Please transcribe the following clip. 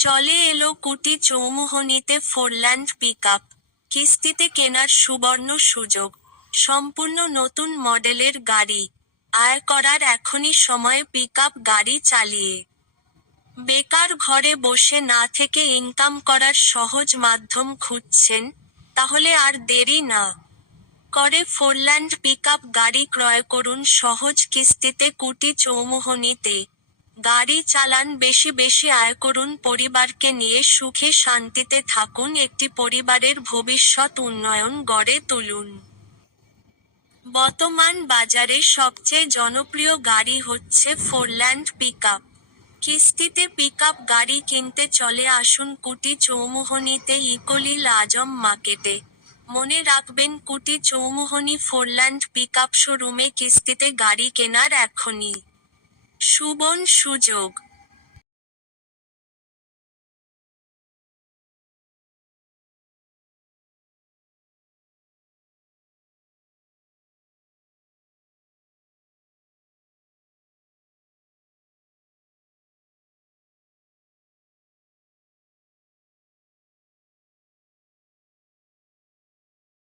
চলে এলো কুটি চৌমুহনীতে ফোরল্যান্ড পিকআপ। কিস্তিতে কেনার সুবর্ণ সুযোগ। সম্পূর্ণ নতুন মডেলের গাড়ি। আয় করার এখনই সময় পিকআপ গাড়ি চালিয়ে। বেকার ঘরে বসে না থেকে ইনকাম করার সহজ মাধ্যম খুঁজছেন, তাহলে আর দেরি না করে ফোরল্যান্ড পিকআপ গাড়ি ক্রয় করুন সহজ কিস্তিতে কুটি চৌমুহনীতে। গাড়ি চালান, বেশি বেশি আয় করুন, পরিবারকে নিয়ে সুখে শান্তিতে থাকুন, একটি পরিবারের ভবিষ্যৎ উন্নয়ন গড়ে তুলুন। বর্তমান বাজারে সবচেয়ে জনপ্রিয় গাড়ি হচ্ছে ফোরল্যান্ড পিকআপ। কিস্তিতে পিকআপ গাড়ি কিনতে চলে আসুন কুটি চৌমুহনীতে ইকলিল আজম মার্কেটে। মনে রাখবেন, কুটি চৌমুহনী ফোরল্যান্ড পিকআপ শোরুমে কিস্তিতে গাড়ি কেনার এখনই সুবর্ণ সুযোগ।